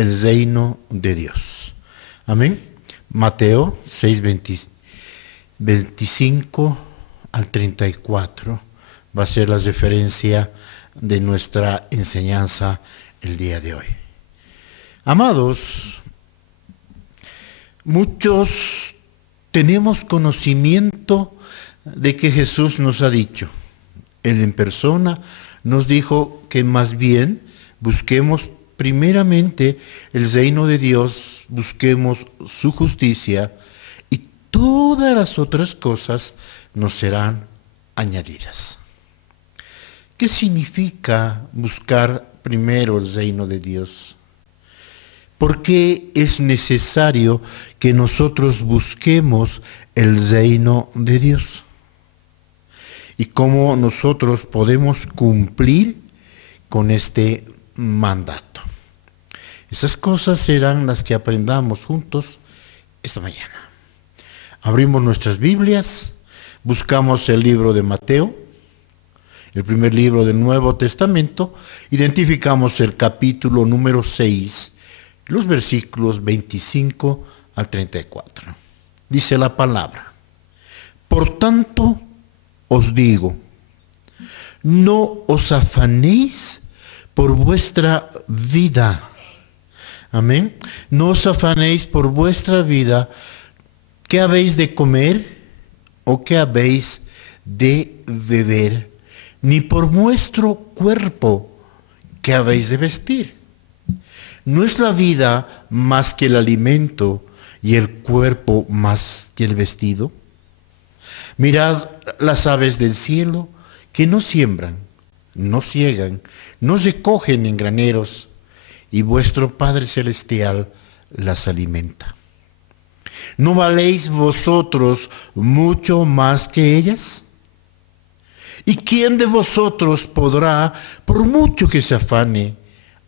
el reino de Dios. Amén. Mateo 6, 25 al 34 va a ser la referencia de nuestra enseñanza el día de hoy. Amados, muchos tenemos conocimiento de que Jesús nos ha dicho. Él en persona nos dijo que más bien busquemos primeramente el reino de Dios, busquemos su justicia y todas las otras cosas nos serán añadidas. ¿Qué significa buscar primero el reino de Dios? ¿Por qué es necesario que nosotros busquemos el reino de Dios? ¿Y cómo nosotros podemos cumplir con este mandato? Esas cosas serán las que aprendamos juntos esta mañana. Abrimos nuestras Biblias, buscamos el libro de Mateo, el primer libro del Nuevo Testamento, identificamos el capítulo número 6, los versículos 25 al 34. Dice la palabra: por tanto os digo, no os afanéis por vuestra vida. Amén. No os afanéis por vuestra vida, ¿qué habéis de comer o qué habéis de beber? Ni por vuestro cuerpo, ¿qué habéis de vestir? ¿No es la vida más que el alimento y el cuerpo más que el vestido? Mirad las aves del cielo, que no siembran, no ciegan, no recogen en graneros, y vuestro Padre Celestial las alimenta. ¿No valéis vosotros mucho más que ellas? ¿Y quién de vosotros podrá, por mucho que se afane,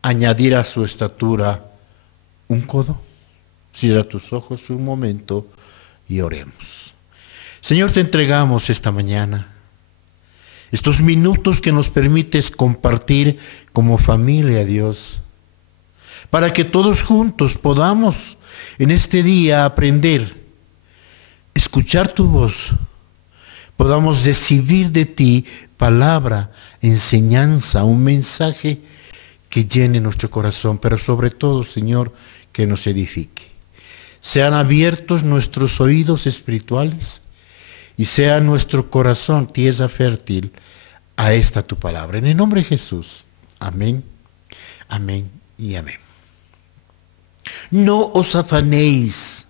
añadir a su estatura un codo? Cierra tus ojos un momento y oremos. Señor, te entregamos esta mañana estos minutos que nos permites compartir como familia, Dios, para que todos juntos podamos en este día aprender, escuchar tu voz, podamos recibir de ti palabra, enseñanza, un mensaje que llene nuestro corazón, pero sobre todo, Señor, que nos edifique. Sean abiertos nuestros oídos espirituales y sea nuestro corazón tierra fértil a esta tu palabra. En el nombre de Jesús. Amén, amén y amén. No os afanéis,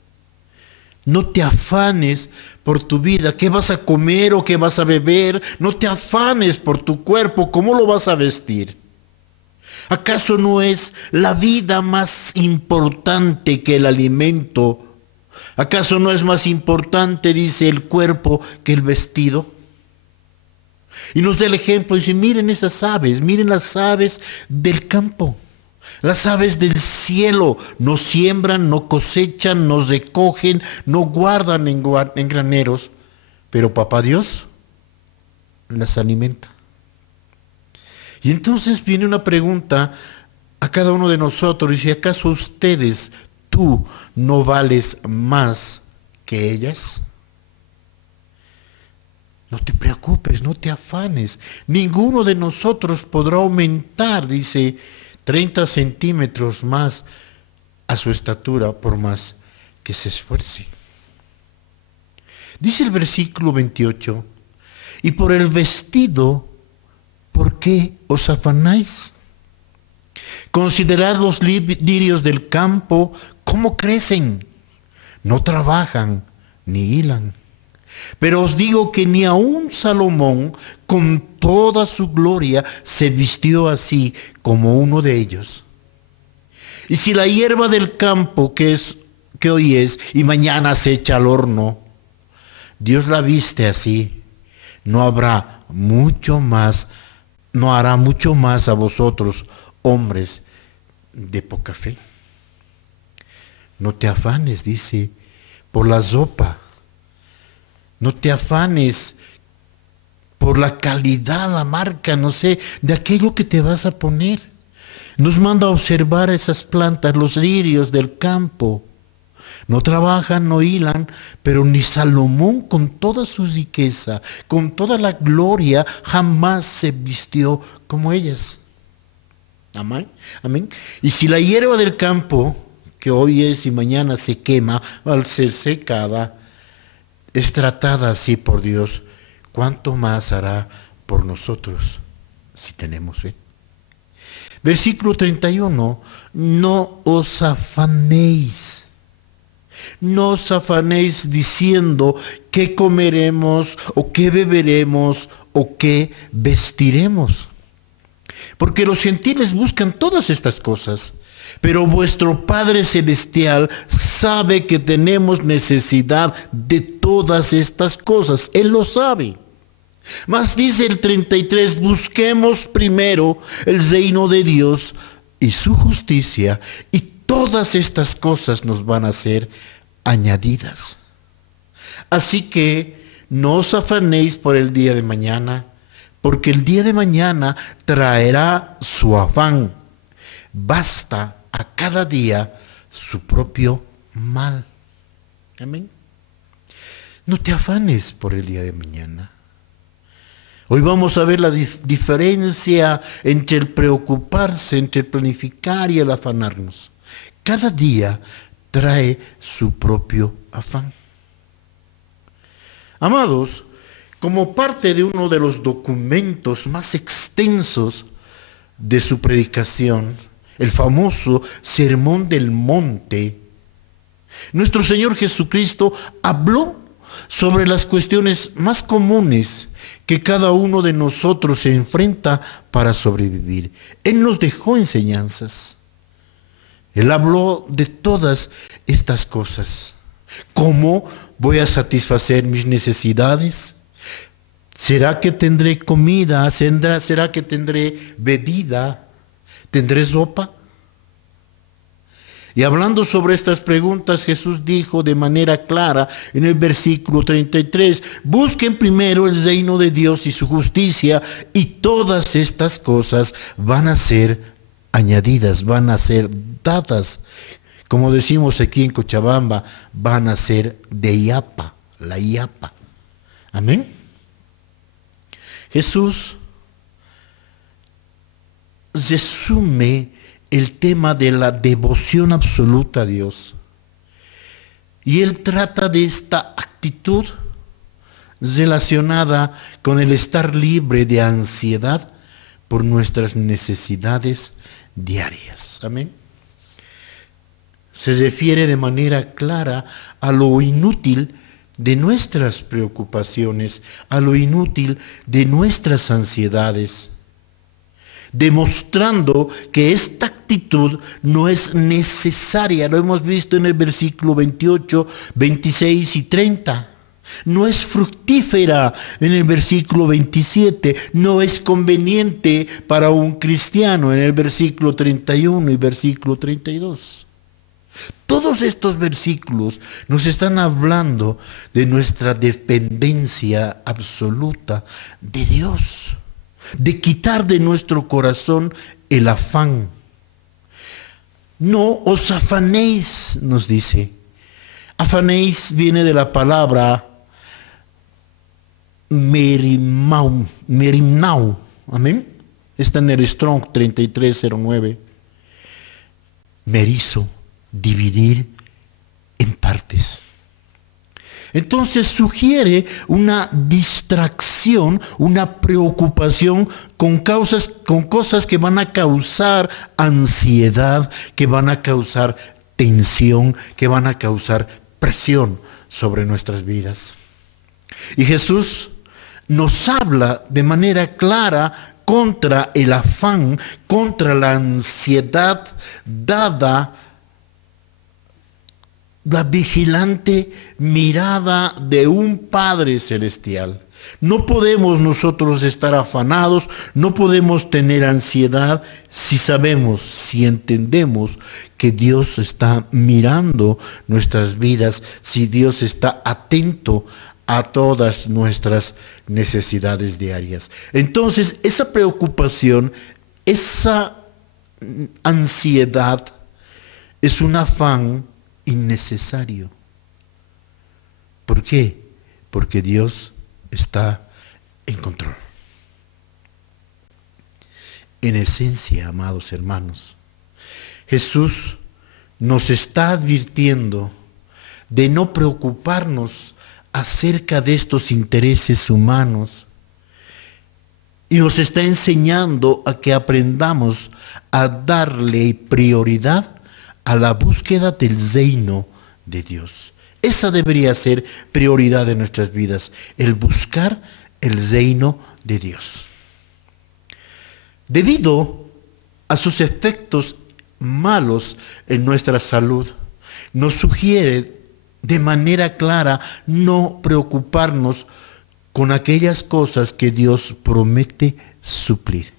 no te afanes por tu vida, qué vas a comer o qué vas a beber, no te afanes por tu cuerpo, cómo lo vas a vestir. ¿Acaso no es la vida más importante que el alimento? ¿Acaso no es más importante, dice, el cuerpo que el vestido? Y nos da el ejemplo, dice, miren esas aves, miren las aves del campo. Las aves del cielo no siembran, no cosechan, no recogen, no guardan en graneros, pero Papá Dios las alimenta. Y entonces viene una pregunta a cada uno de nosotros, dice, ¿acaso ustedes, tú, no vales más que ellas? No te preocupes, no te afanes, ninguno de nosotros podrá aumentar, dice, 30 centímetros más a su estatura por más que se esfuerce. Dice el versículo 28, y por el vestido, ¿por qué os afanáis? Considerad los lirios del campo, cómo crecen, no trabajan ni hilan. Pero os digo que ni aun Salomón, con toda su gloria, se vistió así como uno de ellos. Y si la hierba del campo, que hoy es y mañana se echa al horno, Dios la viste así, no hará mucho más a vosotros, hombres de poca fe. No te afanes, dice, por la ropa. No te afanes por la calidad, la marca, no sé, de aquello que te vas a poner. Nos manda a observar esas plantas, los lirios del campo. No trabajan, no hilan, pero ni Salomón con toda su riqueza, con toda la gloria, jamás se vistió como ellas. Amén. Amén. Y si la hierba del campo, que hoy es y mañana se quema, al ser secada, es tratada así por Dios, ¿cuánto más hará por nosotros si tenemos fe? Versículo 31, no os afanéis. No os afanéis diciendo qué comeremos o qué beberemos o qué vestiremos. Porque los gentiles buscan todas estas cosas, pero vuestro Padre Celestial sabe que tenemos necesidad de todas estas cosas. Él lo sabe. Mas dice el 33, busquemos primero el reino de Dios y su justicia, y todas estas cosas nos van a ser añadidas. Así que no os afanéis por el día de mañana, porque el día de mañana traerá su afán. Basta a cada día su propio mal. Amén. No te afanes por el día de mañana. Hoy vamos a ver la diferencia entre el preocuparse, entre el planificar y el afanarnos. Cada día trae su propio afán. Amados, como parte de uno de los documentos más extensos de su predicación, el famoso Sermón del Monte, nuestro Señor Jesucristo habló sobre las cuestiones más comunes que cada uno de nosotros se enfrenta para sobrevivir. Él nos dejó enseñanzas. Él habló de todas estas cosas. ¿Cómo voy a satisfacer mis necesidades? ¿Será que tendré comida? ¿Será que tendré bebida? ¿Tendré ropa? Y hablando sobre estas preguntas, Jesús dijo de manera clara en el versículo 33, busquen primero el reino de Dios y su justicia, y todas estas cosas van a ser añadidas, van a ser dadas. Como decimos aquí en Cochabamba, van a ser de yapa, la yapa. Amén. Jesús resume el tema de la devoción absoluta a Dios. Y él trata de esta actitud relacionada con el estar libre de ansiedad por nuestras necesidades diarias. Amén. Se refiere de manera clara a lo inútil de nuestras preocupaciones, a lo inútil de nuestras ansiedades, demostrando que esta actitud no es necesaria. Lo hemos visto en el versículo 28, 26 y 30. No es fructífera en el versículo 27. No es conveniente para un cristiano en el versículo 31 y versículo 32. Todos estos versículos nos están hablando de nuestra dependencia absoluta de Dios, de quitar de nuestro corazón el afán. No os afanéis, nos dice. Afanéis viene de la palabra merimnau. Amén. Está en el Strong 3309. Merizo, dividir en partes. Entonces sugiere una distracción, una preocupación con cosas que van a causar ansiedad, que van a causar tensión, que van a causar presión sobre nuestras vidas. Y Jesús nos habla de manera clara contra el afán, contra la ansiedad dada la vigilante mirada de un Padre Celestial. No podemos nosotros estar afanados, no podemos tener ansiedad si sabemos, si entendemos que Dios está mirando nuestras vidas, si Dios está atento a todas nuestras necesidades diarias. Entonces, esa preocupación, esa ansiedad es un afán innecesario. ¿Por qué? Porque Dios está en control. En esencia, amados hermanos, Jesús nos está advirtiendo de no preocuparnos acerca de estos intereses humanos y nos está enseñando a que aprendamos a darle prioridad a la búsqueda del reino de Dios. Esa debería ser prioridad de nuestras vidas, el buscar el reino de Dios. Debido a sus efectos malos en nuestra salud, nos sugiere de manera clara no preocuparnos con aquellas cosas que Dios promete suplir.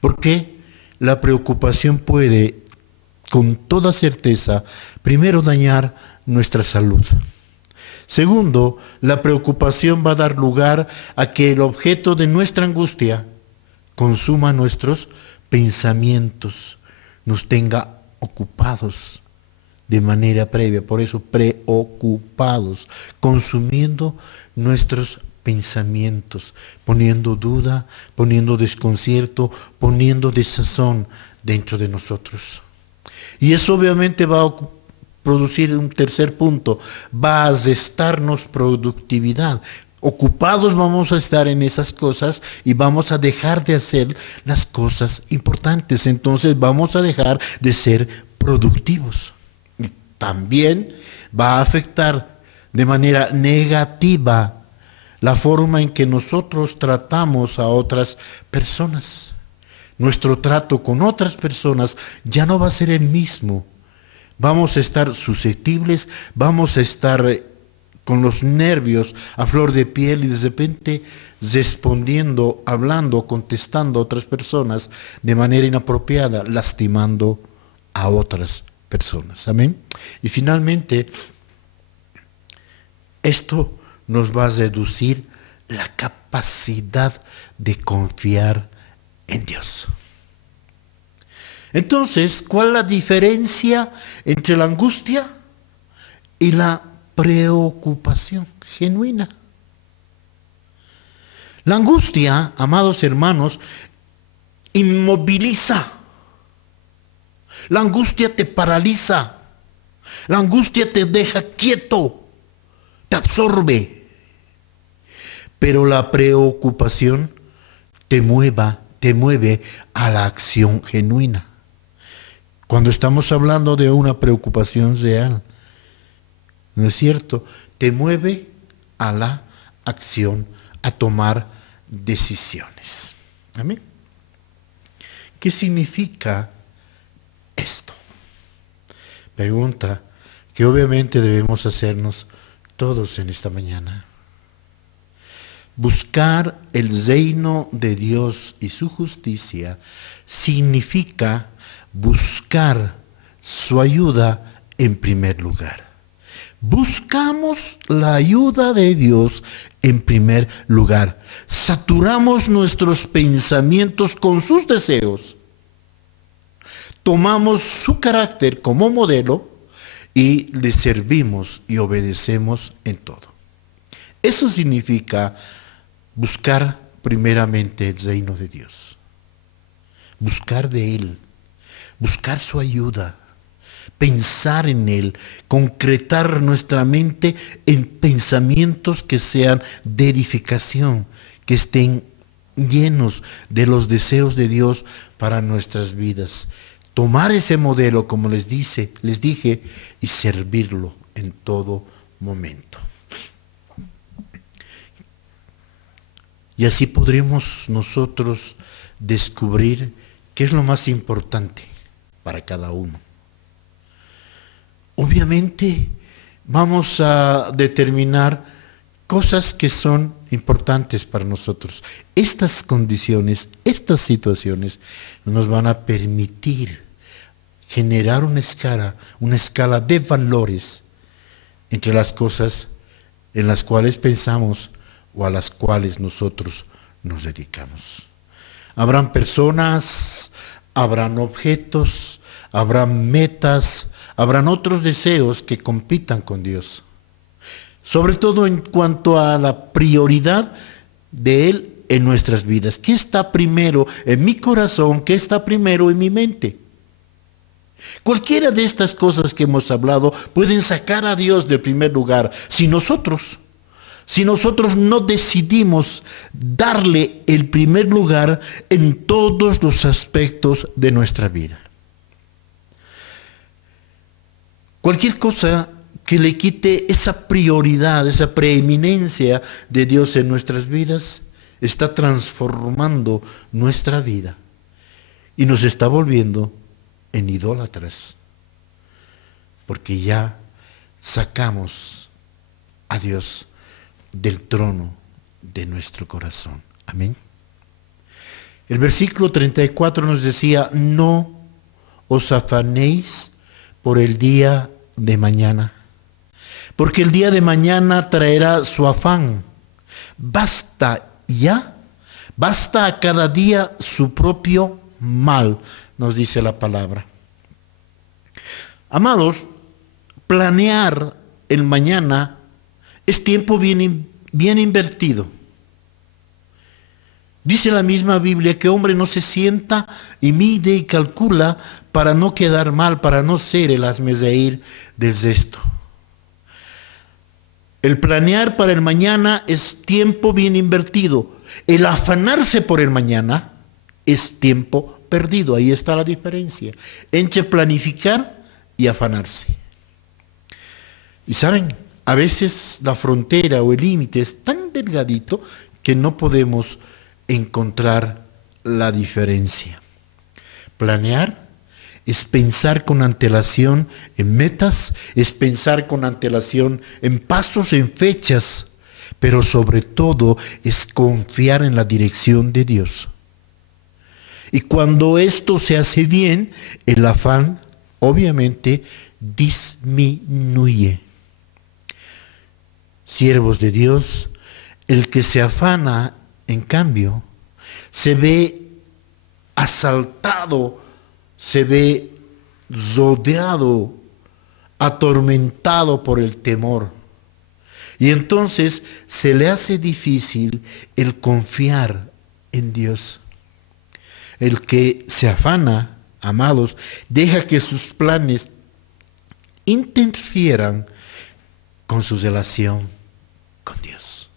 Porque la preocupación puede, con toda certeza, primero dañar nuestra salud. Segundo, la preocupación va a dar lugar a que el objeto de nuestra angustia consuma nuestros pensamientos, nos tenga ocupados de manera previa, por eso preocupados, consumiendo nuestros pensamientos, poniendo duda, poniendo desconcierto, poniendo desazón dentro de nosotros. Y eso obviamente va a producir un tercer punto, va a restarnos productividad. Ocupados vamos a estar en esas cosas y vamos a dejar de hacer las cosas importantes. Entonces vamos a dejar de ser productivos. Y también va a afectar de manera negativa la forma en que nosotros tratamos a otras personas. Nuestro trato con otras personas ya no va a ser el mismo. Vamos a estar susceptibles, vamos a estar con los nervios a flor de piel y de repente respondiendo, hablando, contestando a otras personas de manera inapropiada, lastimando a otras personas. Amén. Y finalmente, esto nos va a reducir la capacidad de confiar en Dios. Entonces, ¿cuál es la diferencia entre la angustia y la preocupación genuina? La angustia, amados hermanos, inmoviliza. La angustia te paraliza. La angustia te deja quieto, te absorbe. Pero la preocupación te mueve a la acción genuina. Cuando estamos hablando de una preocupación real, ¿no es cierto? Te mueve a la acción, a tomar decisiones. ¿Amén? ¿Qué significa esto? Pregunta que obviamente debemos hacernos todos en esta mañana. Buscar el reino de Dios y su justicia significa buscar su ayuda en primer lugar. Buscamos la ayuda de Dios en primer lugar. Saturamos nuestros pensamientos con sus deseos. Tomamos su carácter como modelo y le servimos y obedecemos en todo. Eso significa buscar primeramente el reino de Dios. Buscar de Él. Buscar su ayuda. Pensar en Él, concretar nuestra mente en pensamientos que sean de edificación, que estén llenos de los deseos de Dios para nuestras vidas. Tomar ese modelo, como les dije, y servirlo en todo momento. Y así podremos nosotros descubrir qué es lo más importante para cada uno. Obviamente vamos a determinar cosas que son importantes para nosotros. Estas condiciones, estas situaciones nos van a permitir generar una escala de valores entre las cosas en las cuales pensamos o a las cuales nosotros nos dedicamos. Habrán personas, Habrán objetos, habrán metas, habrán otros deseos que compitan con Dios. Sobre todo en cuanto a la prioridad de Él en nuestras vidas. ¿Qué está primero en mi corazón? ¿Qué está primero en mi mente? Cualquiera de estas cosas que hemos hablado pueden sacar a Dios del primer lugar si nosotros no decidimos darle el primer lugar en todos los aspectos de nuestra vida. Cualquier cosa que le quite esa prioridad, esa preeminencia de Dios en nuestras vidas, está transformando nuestra vida y nos está volviendo en idólatras, porque ya sacamos a Dios del trono de nuestro corazón. Amén. El versículo 34 nos decía: no os afanéis por el día de mañana, porque el día de mañana traerá su afán. Basta a cada día su propio mal, nos dice la palabra. Amados, planear el mañana es tiempo bien invertido. Dice la misma Biblia que hombre no se sienta y mide y calcula para no quedar mal, para no ser el hazmerreír del cesto. El planear para el mañana es tiempo bien invertido. El afanarse por el mañana es tiempo perdido. Ahí está la diferencia entre planificar y afanarse. Y saben, a veces la frontera o el límite es tan delgadito que no podemos encontrar la diferencia. Planear es pensar con antelación en metas, es pensar con antelación en pasos, en fechas, pero sobre todo es confiar en la dirección de Dios. Y cuando esto se hace bien, el afán obviamente disminuye. Siervos de Dios, el que se afana, en cambio, se ve asaltado, se ve rodeado, atormentado por el temor. Y entonces se le hace difícil el confiar en Dios. El que se afana, amados, deja que sus planes interfieran con su relación con Dios.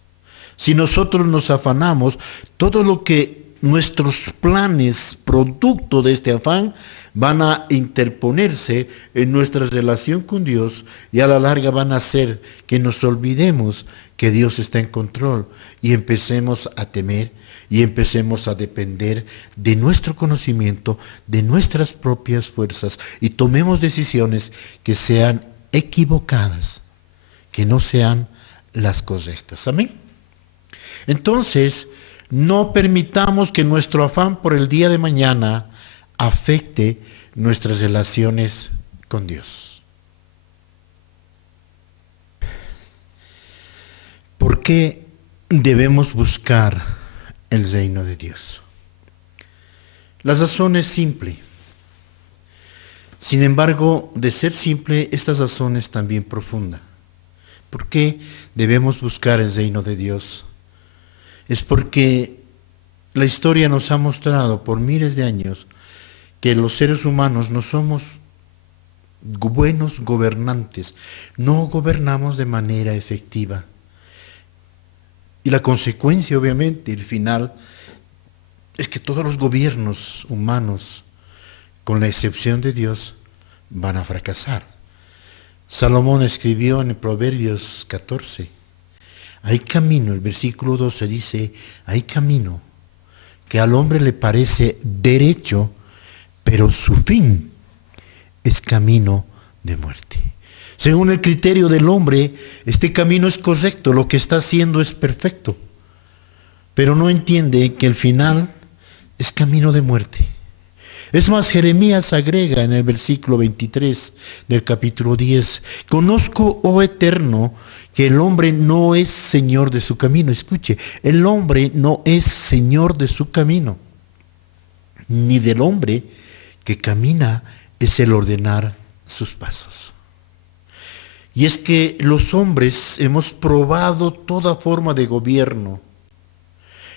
Si nosotros nos afanamos, todo lo que nuestros planes, producto de este afán, van a interponerse en nuestra relación con Dios y a la larga van a hacer que nos olvidemos que Dios está en control y empecemos a temer y empecemos a depender de nuestro conocimiento, de nuestras propias fuerzas y tomemos decisiones que sean equivocadas, que no sean las correctas. Amén. Entonces, no permitamos que nuestro afán por el día de mañana afecte nuestras relaciones con Dios. ¿Por qué debemos buscar el reino de Dios? La razón es simple. Sin embargo, de ser simple, esta razón es también profunda. ¿Por qué debemos buscar el reino de Dios? Es porque la historia nos ha mostrado por miles de años que los seres humanos no somos buenos gobernantes, no gobernamos de manera efectiva. Y la consecuencia, obviamente, el final, es que todos los gobiernos humanos, con la excepción de Dios, van a fracasar. Salomón escribió en Proverbios 14, hay camino, el versículo 12 dice, hay camino que al hombre le parece derecho, pero su fin es camino de muerte. Según el criterio del hombre, este camino es correcto, lo que está haciendo es perfecto, pero no entiende que el final es camino de muerte. Es más, Jeremías agrega en el versículo 23 del capítulo 10, conozco, oh Eterno, que el hombre no es señor de su camino. Escuche, el hombre no es señor de su camino, ni del hombre que camina es el ordenar sus pasos. Y es que los hombres hemos probado toda forma de gobierno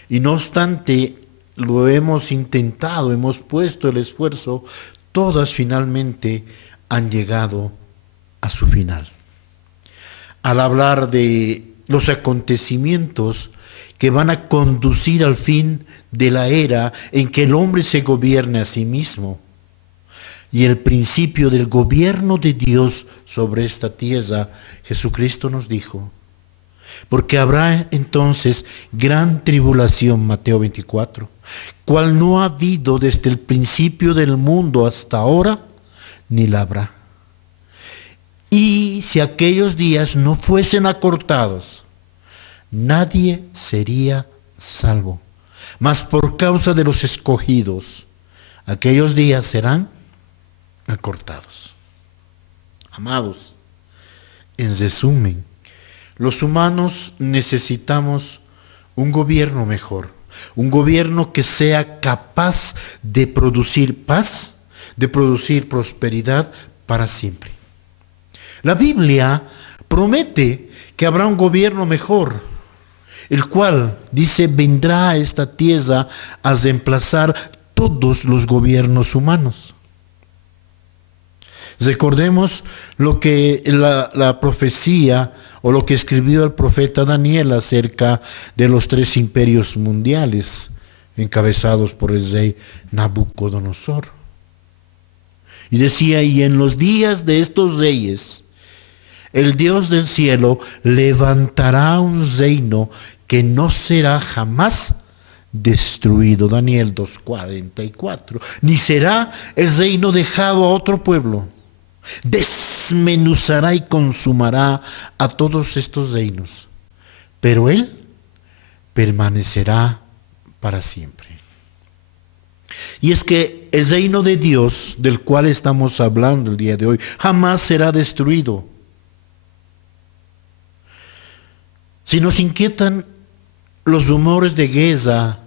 y no obstante lo hemos intentado, hemos puesto el esfuerzo, todas finalmente han llegado a su final. Al hablar de los acontecimientos que van a conducir al fin de la era en que el hombre se gobierne a sí mismo, y el principio del gobierno de Dios sobre esta tierra, Jesucristo nos dijo, porque habrá entonces gran tribulación, Mateo 24, cual no ha habido desde el principio del mundo hasta ahora, ni la habrá. Y si aquellos días no fuesen acortados, nadie sería salvo. Mas por causa de los escogidos, aquellos días serán acortados. Amados, en resumen, los humanos necesitamos un gobierno mejor, un gobierno que sea capaz de producir paz, de producir prosperidad para siempre. La Biblia promete que habrá un gobierno mejor, el cual, dice, vendrá a esta tierra a reemplazar todos los gobiernos humanos. Recordemos lo que la profecía o lo que escribió el profeta Daniel acerca de los 3 imperios mundiales encabezados por el rey Nabucodonosor. Y decía, y en los días de estos reyes, el Dios del cielo levantará un reino que no será jamás destruido. Daniel 2:44. Ni será el reino dejado a otro pueblo. Desmenuzará y consumará a todos estos reinos, pero Él permanecerá para siempre. Y es que el reino de Dios, del cual estamos hablando el día de hoy, jamás será destruido. Si nos inquietan los rumores de guerra,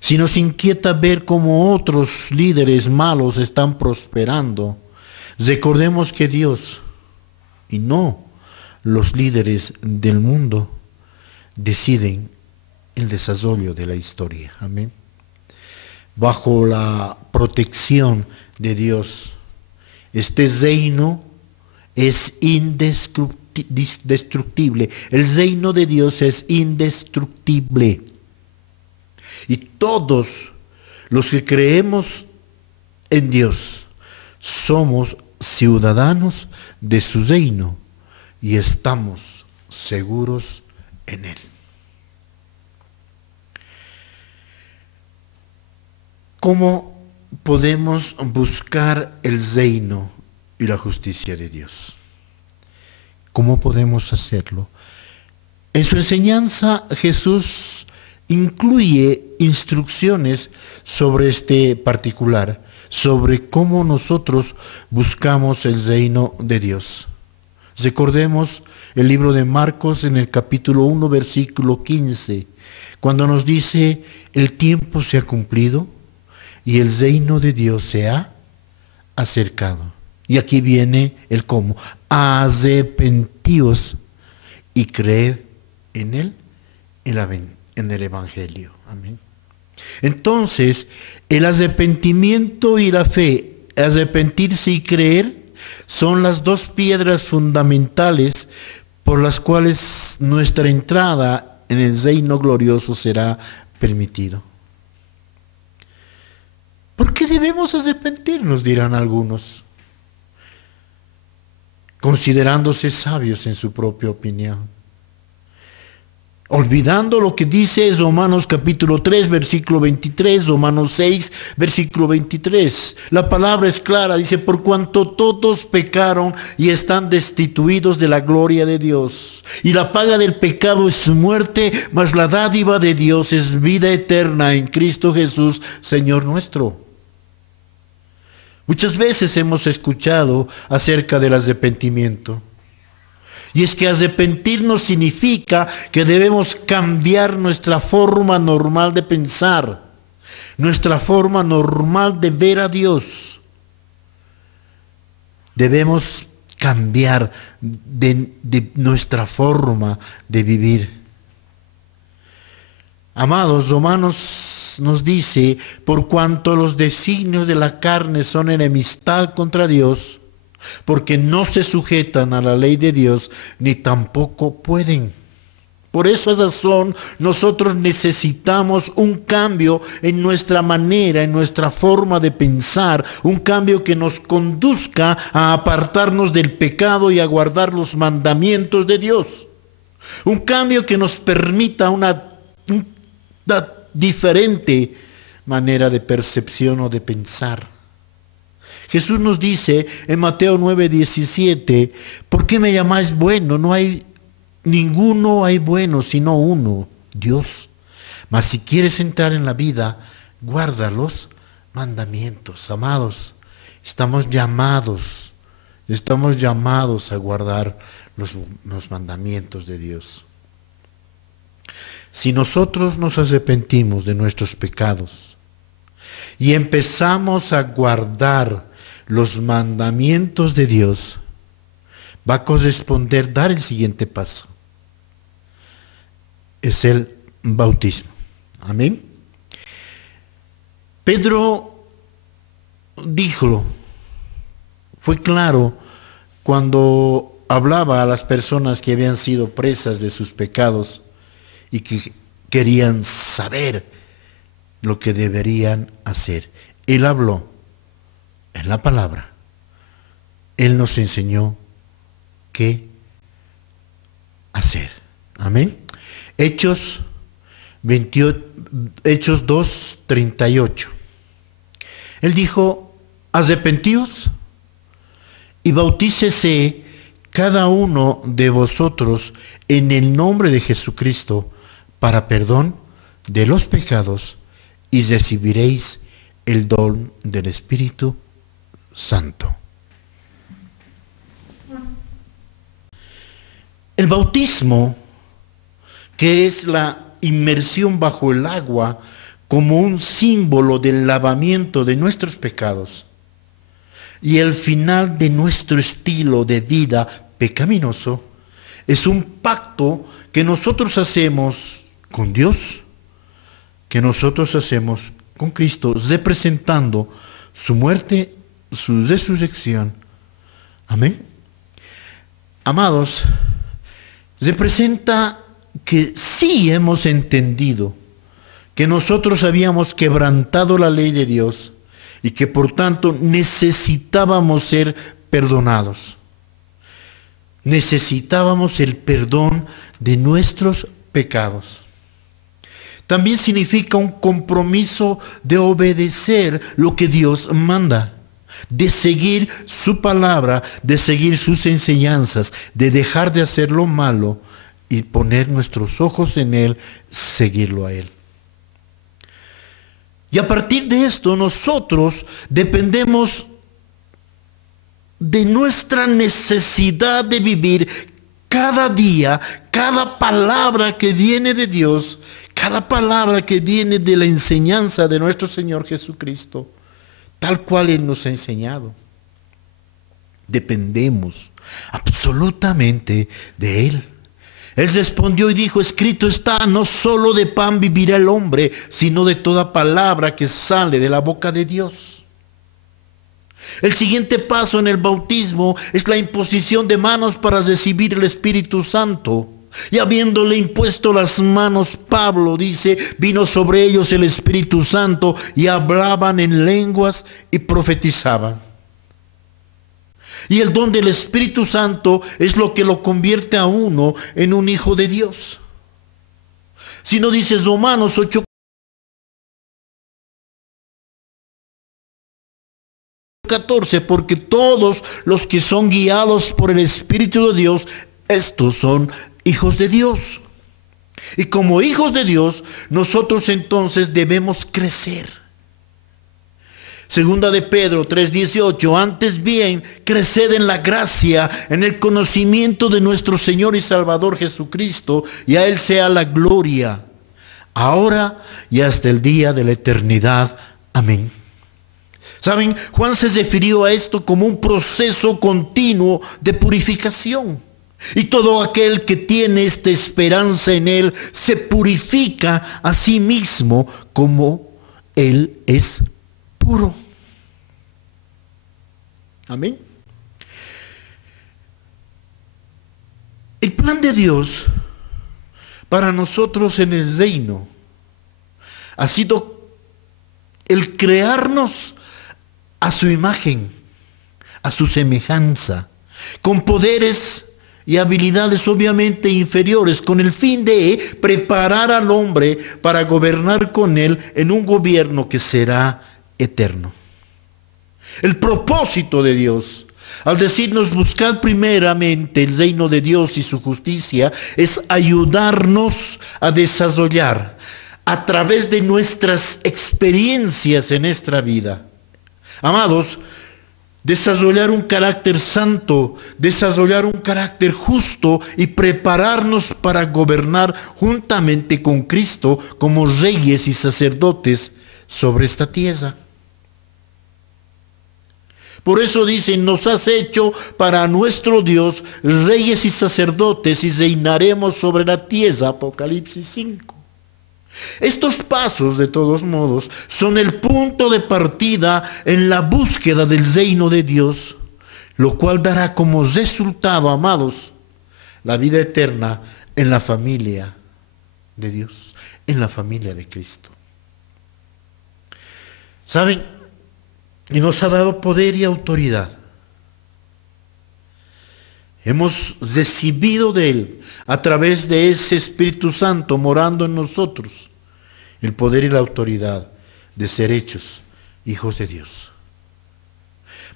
si nos inquieta ver cómo otros líderes malos están prosperando, recordemos que Dios, y no los líderes del mundo, deciden el desarrollo de la historia. Amén. Bajo la protección de Dios, este reino es indestructible. El reino de Dios es indestructible. Y todos los que creemos en Dios somos ciudadanos de su reino y estamos seguros en Él. ¿Cómo podemos buscar el reino y la justicia de Dios? ¿Cómo podemos hacerlo? En su enseñanza Jesús incluye instrucciones sobre este particular, sobre cómo nosotros buscamos el reino de Dios. Recordemos el libro de Marcos en el capítulo 1, versículo 15, cuando nos dice, el tiempo se ha cumplido y el reino de Dios se ha acercado. Y aquí viene el cómo. Arrepentíos y creed en él, en el Evangelio. Amén. Entonces, el arrepentimiento y la fe, arrepentirse y creer, son las 2 piedras fundamentales por las cuales nuestra entrada en el reino glorioso será permitido. ¿Por qué debemos arrepentirnos?, dirán algunos, considerándose sabios en su propia opinión, olvidando lo que dice Romanos capítulo 3, versículo 23, Romanos 6, versículo 23. La palabra es clara, dice, por cuanto todos pecaron y están destituidos de la gloria de Dios. Y la paga del pecado es muerte, mas la dádiva de Dios es vida eterna en Cristo Jesús, Señor nuestro. Muchas veces hemos escuchado acerca del arrepentimiento. Y es que arrepentirnos significa que debemos cambiar nuestra forma normal de pensar, nuestra forma normal de ver a Dios. Debemos cambiar de nuestra forma de vivir. Amados, Romanos nos dice, por cuanto los designios de la carne son enemistad contra Dios, porque no se sujetan a la ley de Dios, ni tampoco pueden. Por esa razón, nosotros necesitamos un cambio en nuestra manera, en nuestra forma de pensar, un cambio que nos conduzca a apartarnos del pecado y a guardar los mandamientos de Dios. Un cambio que nos permita una diferente manera de percepción o de pensar. Jesús nos dice en Mateo 9:17, ¿por qué me llamáis bueno? No hay ninguno hay bueno, sino uno, Dios. Mas si quieres entrar en la vida, guarda los mandamientos. Amados, estamos llamados a guardar los mandamientos de Dios. Si nosotros nos arrepentimos de nuestros pecados y empezamos a guardar los mandamientos de Dios, va a corresponder dar el siguiente paso. Es el bautismo. Amén. Pedro dijo, fue claro cuando hablaba a las personas que habían sido presas de sus pecados y que querían saber lo que deberían hacer. Él habló en la palabra. Él nos enseñó qué hacer. Amén. Hechos 2:38. Él dijo, arrepentíos y bautícese cada uno de vosotros en el nombre de Jesucristo para perdón de los pecados y recibiréis el don del Espíritu Santo. El bautismo, que es la inmersión bajo el agua como un símbolo del lavamiento de nuestros pecados y el final de nuestro estilo de vida pecaminoso, es un pacto que nosotros hacemos con Dios, que nosotros hacemos con Cristo, representando su muerte, su resurrección. Amén. Amados, representa que sí hemos entendido que nosotros habíamos quebrantado la ley de Dios y que por tanto necesitábamos ser perdonados. Necesitábamos el perdón de nuestros pecados. También significa un compromiso de obedecer lo que Dios manda, de seguir su palabra, de seguir sus enseñanzas, de dejar de hacer lo malo y poner nuestros ojos en Él, seguirlo a Él. Y a partir de esto nosotros dependemos de nuestra necesidad de vivir cada día, cada palabra que viene de Dios, cada palabra que viene de la enseñanza de nuestro Señor Jesucristo, tal cual Él nos ha enseñado. Dependemos absolutamente de Él. Él respondió y dijo, escrito está, no solo de pan vivirá el hombre, sino de toda palabra que sale de la boca de Dios. El siguiente paso en el bautismo es la imposición de manos para recibir el Espíritu Santo. Y habiéndole impuesto las manos, Pablo dice, vino sobre ellos el Espíritu Santo y hablaban en lenguas y profetizaban. Y el don del Espíritu Santo es lo que lo convierte a uno en un hijo de Dios. Si no dices Romanos 8:14, porque todos los que son guiados por el Espíritu de Dios, estos son hijos de Dios. Y como hijos de Dios, nosotros entonces debemos crecer. Segunda de Pedro 3:18, antes bien, creced en la gracia, en el conocimiento de nuestro Señor y Salvador Jesucristo, y a Él sea la gloria, ahora y hasta el día de la eternidad. Amén. ¿Saben? Juan se refirió a esto como un proceso continuo de purificación. Y todo aquel que tiene esta esperanza en Él se purifica a sí mismo como Él es puro. Amén. El plan de Dios para nosotros en el reino ha sido el crearnos a su imagen, a su semejanza, con poderes y habilidades obviamente inferiores, con el fin de preparar al hombre para gobernar con él en un gobierno que será eterno. El propósito de Dios, al decirnos buscad primeramente el reino de Dios y su justicia, es ayudarnos a desarrollar a través de nuestras experiencias en nuestra vida. Amados, desarrollar un carácter santo, desarrollar un carácter justo y prepararnos para gobernar juntamente con Cristo como reyes y sacerdotes sobre esta tierra. Por eso dicen, nos has hecho para nuestro Dios reyes y sacerdotes y reinaremos sobre la tierra. Apocalipsis 5. Estos pasos, de todos modos, son el punto de partida en la búsqueda del reino de Dios, lo cual dará como resultado, amados, la vida eterna en la familia de Dios, en la familia de Cristo. ¿Saben? Y nos ha dado poder y autoridad. Hemos recibido de Él, a través de ese Espíritu Santo morando en nosotros, el poder y la autoridad de ser hechos hijos de Dios.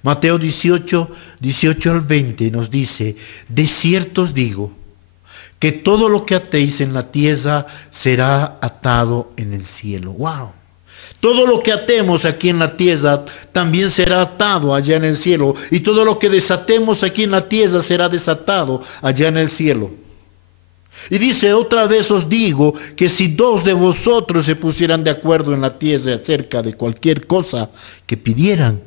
Mateo 18 al 20 nos dice, de cierto os digo, que todo lo que atéis en la tierra será atado en el cielo. ¡Wow! Todo lo que atemos aquí en la tierra también será atado allá en el cielo. Y todo lo que desatemos aquí en la tierra será desatado allá en el cielo. Y dice, otra vez os digo que si dos de vosotros se pusieran de acuerdo en la tierra acerca de cualquier cosa que pidieran,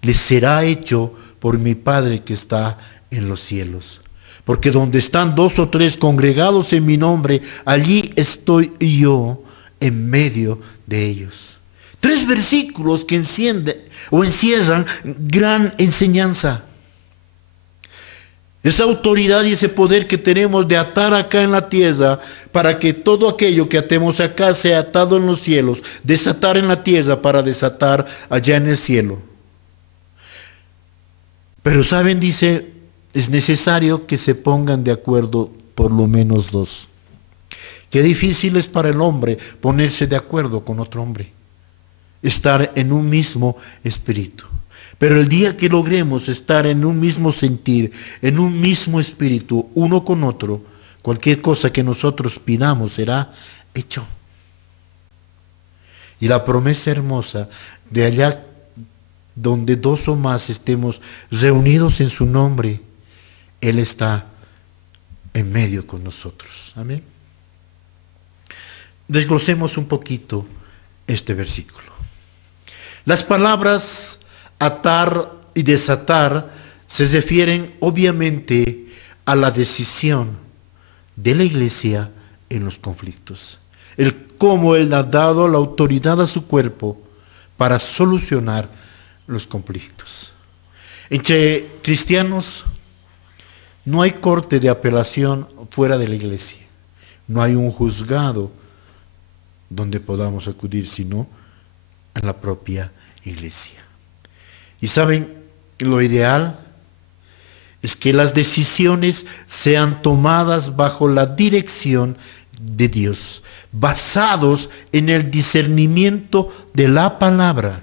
les será hecho por mi Padre que está en los cielos. Porque donde están dos o tres congregados en mi nombre, allí estoy yo en medio de ellos. 3 versículos que encierran gran enseñanza. Esa autoridad y ese poder que tenemos de atar acá en la tierra para que todo aquello que atemos acá sea atado en los cielos, desatar en la tierra para desatar allá en el cielo. Pero saben, dice, es necesario que se pongan de acuerdo por lo menos 2. Qué difícil es para el hombre ponerse de acuerdo con otro hombre, estar en un mismo espíritu. Pero el día que logremos estar en un mismo sentir, en un mismo espíritu, uno con otro, cualquier cosa que nosotros pidamos será hecho. Y la promesa hermosa de allá donde 2 o más estemos reunidos en su nombre, Él está en medio con nosotros. Amén. Desglosemos un poquito este versículo. Las palabras atar y desatar se refieren obviamente a la decisión de la iglesia en los conflictos. El cómo Él ha dado la autoridad a su cuerpo para solucionar los conflictos. Entre cristianos no hay corte de apelación fuera de la iglesia. No hay un juzgado donde podamos acudir, sino en la propia iglesia. Y saben, lo ideal es que las decisiones sean tomadas bajo la dirección de Dios, basados en el discernimiento de la palabra.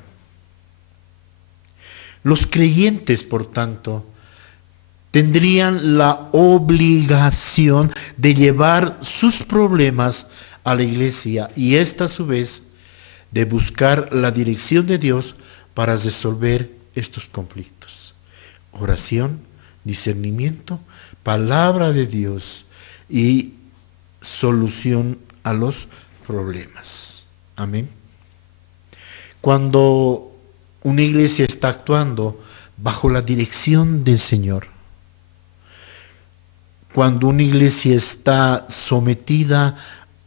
Los creyentes, por tanto, tendrían la obligación de llevar sus problemas a la iglesia y esta a su vez de buscar la dirección de Dios para resolver estos conflictos. Oración, discernimiento, palabra de Dios y solución a los problemas. Amén. Cuando una iglesia está actuando bajo la dirección del Señor, cuando una iglesia está sometida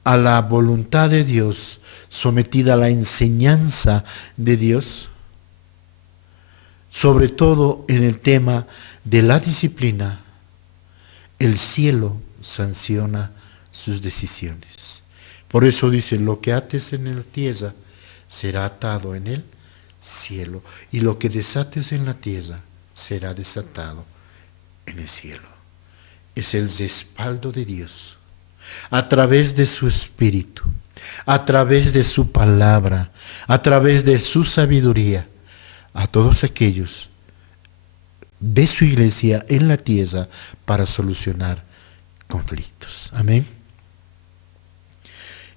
a la voluntad de Dios, sometida a la enseñanza de Dios, sobre todo en el tema de la disciplina, el cielo sanciona sus decisiones. Por eso dice, lo que ates en la tierra será atado en el cielo, y lo que desates en la tierra será desatado en el cielo. Es el respaldo de Dios, a través de su Espíritu, a través de su palabra, a través de su sabiduría, a todos aquellos de su iglesia en la tierra para solucionar conflictos. Amén.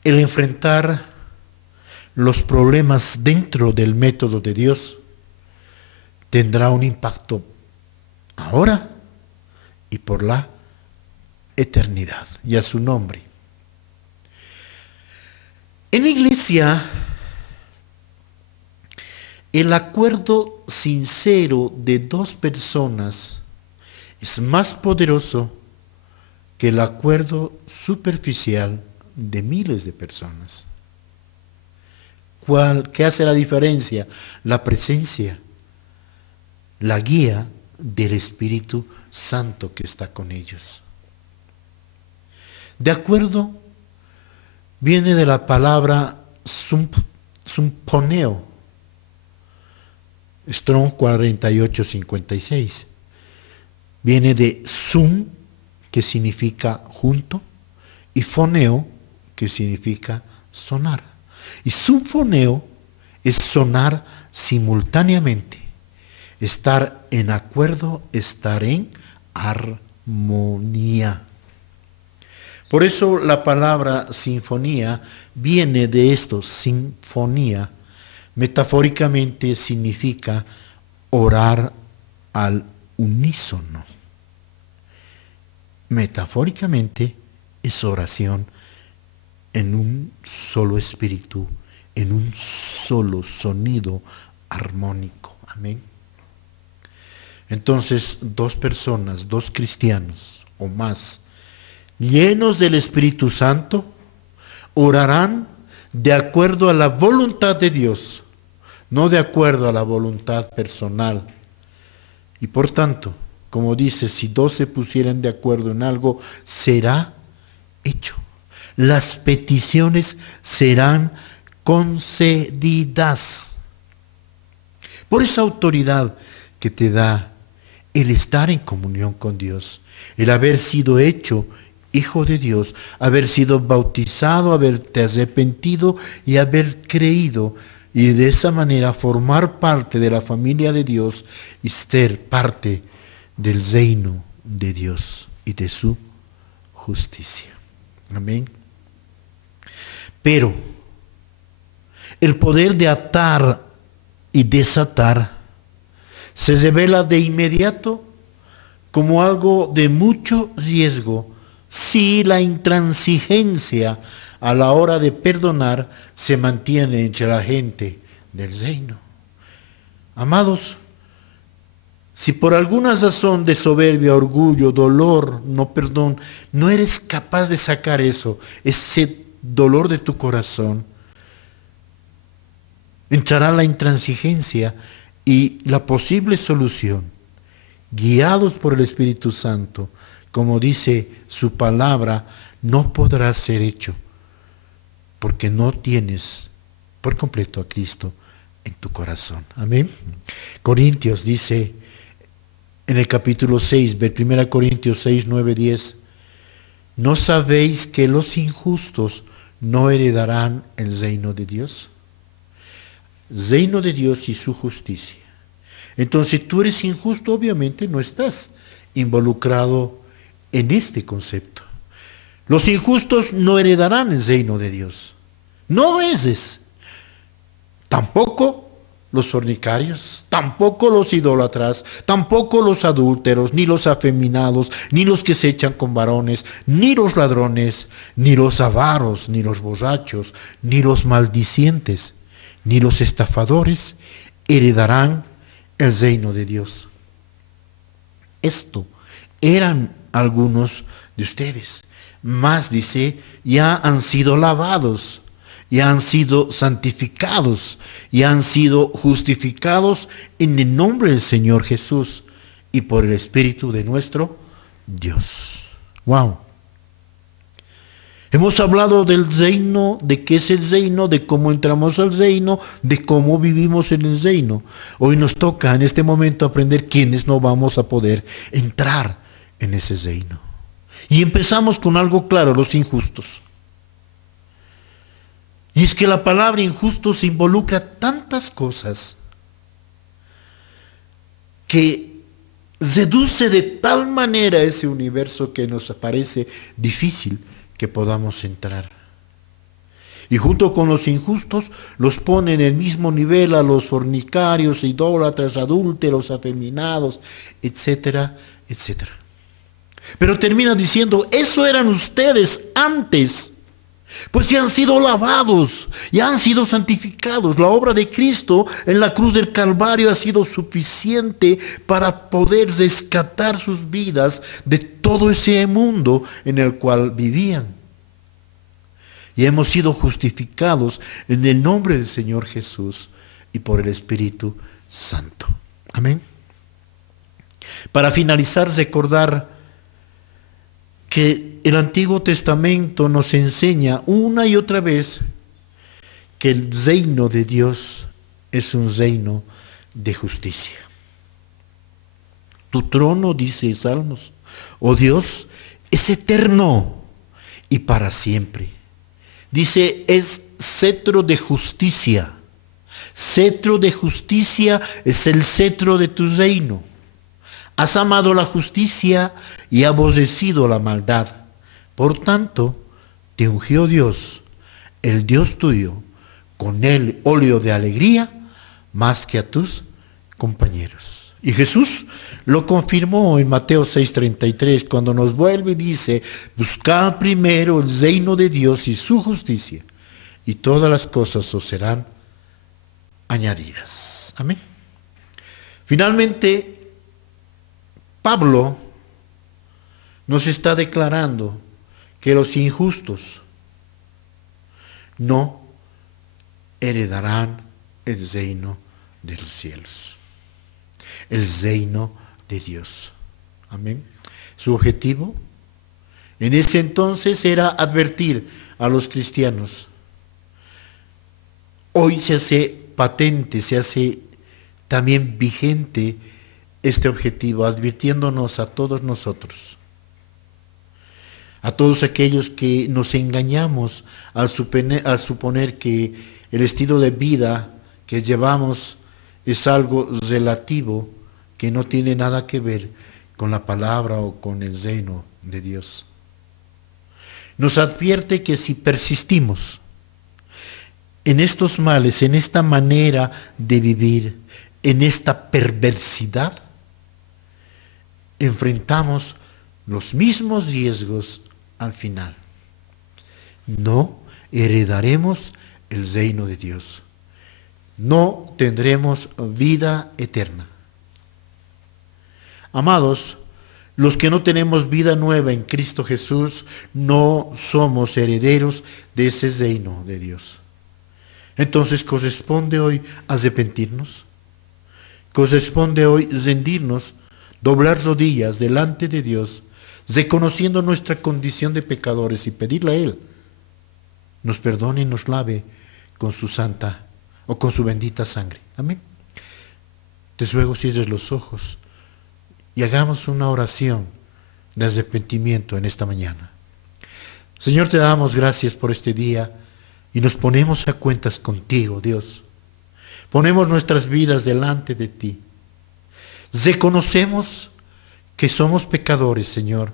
El enfrentar los problemas dentro del método de Dios tendrá un impacto ahora y por la eternidad, y a su nombre. En la iglesia, el acuerdo sincero de dos personas es más poderoso que el acuerdo superficial de miles de personas. ¿Qué hace la diferencia? La presencia, la guía del Espíritu Santo que está con ellos. De acuerdo, viene de la palabra sumponeo, Strong 4856. Viene de sum, que significa junto, y foneo, que significa sonar. Y sumfoneo es sonar simultáneamente, estar en acuerdo, estar en armonía. Por eso la palabra sinfonía viene de esto, sinfonía. Metafóricamente significa orar al unísono. Metafóricamente es oración en un solo espíritu, en un solo sonido armónico. Amén. Entonces, dos personas, dos cristianos o más, llenos del Espíritu Santo, orarán de acuerdo a la voluntad de Dios, no de acuerdo a la voluntad personal. Y por tanto, como dice, si dos se pusieran de acuerdo en algo, será hecho. Las peticiones serán concedidas. Por esa autoridad que te da el estar en comunión con Dios, el haber sido hecho hijo de Dios, haber sido bautizado, haberte arrepentido y haber creído, y de esa manera formar parte de la familia de Dios y ser parte del reino de Dios y de su justicia. Amén. Pero el poder de atar y desatar se revela de inmediato como algo de mucho riesgo si la intransigencia a la hora de perdonar se mantiene entre la gente del reino. Amados, si por alguna razón de soberbia, orgullo, dolor, no perdón, no eres capaz de sacar eso, ese dolor de tu corazón, entrará la intransigencia y la posible solución, guiados por el Espíritu Santo, como dice su palabra, no podrá ser hecho, porque no tienes por completo a Cristo en tu corazón. Amén. Corintios dice en el capítulo 6, 1 Corintios 6, 9, 10, ¿no sabéis que los injustos no heredarán el reino de Dios? Reino de Dios y su justicia. Entonces, si tú eres injusto, obviamente no estás involucrado en este concepto. Los injustos no heredarán el reino de Dios. No heredes. Tampoco los fornicarios, tampoco los idólatras, tampoco los adúlteros, ni los afeminados, ni los que se echan con varones, ni los ladrones, ni los avaros, ni los borrachos, ni los maldicientes, ni los estafadores heredarán el reino de Dios. Esto eran algunos de ustedes. Más dice, ya han sido lavados, ya han sido santificados, ya han sido justificados en el nombre del Señor Jesús y por el Espíritu de nuestro Dios. ¡Wow! Hemos hablado del reino, de qué es el reino, de cómo entramos al reino, de cómo vivimos en el reino. Hoy nos toca en este momento aprender quiénes no vamos a poder entrar en ese reino. Y empezamos con algo claro, los injustos. Y es que la palabra injustos involucra tantas cosas que reduce de tal manera ese universo que nos parece difícil que podamos entrar. Y junto con los injustos los pone en el mismo nivel a los fornicarios, idólatras, adúlteros, afeminados, etcétera, etcétera. Pero termina diciendo, eso eran ustedes antes, pues ya han sido lavados, ya han sido santificados. La obra de Cristo en la cruz del Calvario ha sido suficiente para poder rescatar sus vidas de todo ese mundo en el cual vivían. Y hemos sido justificados en el nombre del Señor Jesús y por el Espíritu Santo. Amén. Para finalizar, recordar que el Antiguo Testamento nos enseña una y otra vez que el reino de Dios es un reino de justicia. Tu trono, dice Salmos, oh Dios, es eterno y para siempre. Dice, es cetro de justicia. Cetro de justicia es el cetro de tu reino. Has amado la justicia y aborrecido la maldad. Por tanto, te ungió Dios, el Dios tuyo, con el óleo de alegría, más que a tus compañeros. Y Jesús lo confirmó en Mateo 6:33, cuando nos vuelve y dice, buscad primero el reino de Dios y su justicia, y todas las cosas os serán añadidas. Amén. Finalmente, Pablo nos está declarando que los injustos no heredarán el reino de los cielos, el reino de Dios. Amén. Su objetivo en ese entonces era advertir a los cristianos. Hoy se hace patente, se hace también vigente este objetivo, advirtiéndonos a todos nosotros, a todos aquellos que nos engañamos al suponer que el estilo de vida que llevamos es algo relativo que no tiene nada que ver con la palabra o con el reino de Dios. Nos advierte que si persistimos en estos males, en esta manera de vivir, en esta perversidad, enfrentamos los mismos riesgos al final. No heredaremos el reino de Dios. No tendremos vida eterna. Amados, los que no tenemos vida nueva en Cristo Jesús, no somos herederos de ese reino de Dios. Entonces corresponde hoy arrepentirnos, corresponde hoy rendirnos, doblar rodillas delante de Dios, reconociendo nuestra condición de pecadores y pedirle a Él nos perdone y nos lave con su santa o con su bendita sangre. Amén. Te ruego cierres los ojos y hagamos una oración de arrepentimiento en esta mañana. Señor, te damos gracias por este día y nos ponemos a cuentas contigo, Dios. Ponemos nuestras vidas delante de ti. Reconocemos que somos pecadores, Señor.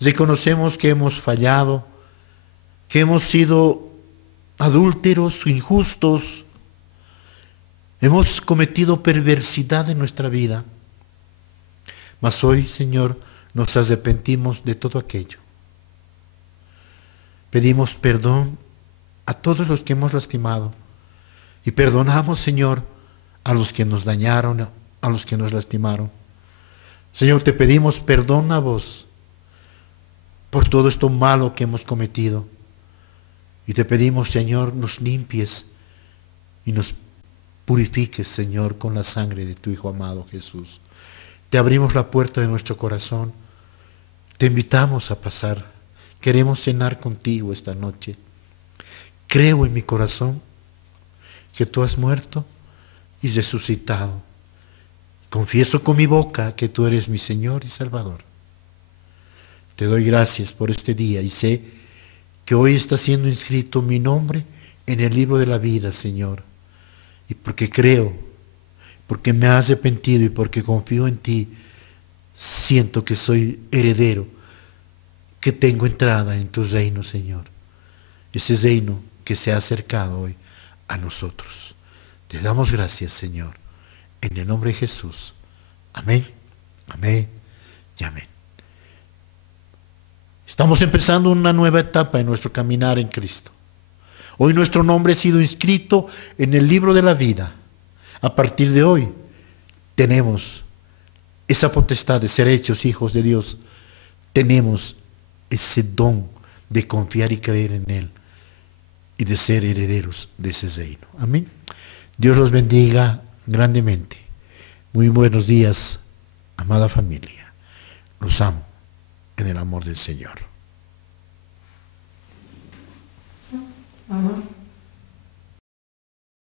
Reconocemos que hemos fallado, que hemos sido adúlteros, injustos, Hemos cometido perversidad en nuestra vida, mas hoy, Señor, nos arrepentimos de todo aquello. Pedimos perdón a todos los que hemos lastimado y perdonamos, Señor, a los que nos dañaron, a los que nos lastimaron. Señor, te pedimos perdón a vos por todo esto malo que hemos cometido. Y te pedimos, Señor, nos limpies y nos purifiques, Señor, con la sangre de tu Hijo amado Jesús. Te abrimos la puerta de nuestro corazón. Te invitamos a pasar. Queremos cenar contigo esta noche. Creo en mi corazón que tú has muerto y resucitado. Confieso con mi boca que tú eres mi Señor y Salvador. Te doy gracias por este día y sé que hoy está siendo inscrito mi nombre en el libro de la vida, Señor. Y porque creo, porque me has arrepentido y porque confío en ti, siento que soy heredero, que tengo entrada en tu reino, Señor. Ese reino que se ha acercado hoy a nosotros. Te damos gracias, Señor, en el nombre de Jesús. Amén, amén y amén. Estamos empezando una nueva etapa en nuestro caminar en Cristo. Hoy nuestro nombre ha sido inscrito en el libro de la vida. A partir de hoy tenemos esa potestad de ser hechos hijos de Dios. Tenemos ese don de confiar y creer en Él y de ser herederos de ese reino. Amén. Dios los bendiga grandemente. Muy buenos días, amada familia. Los amo en el amor del Señor.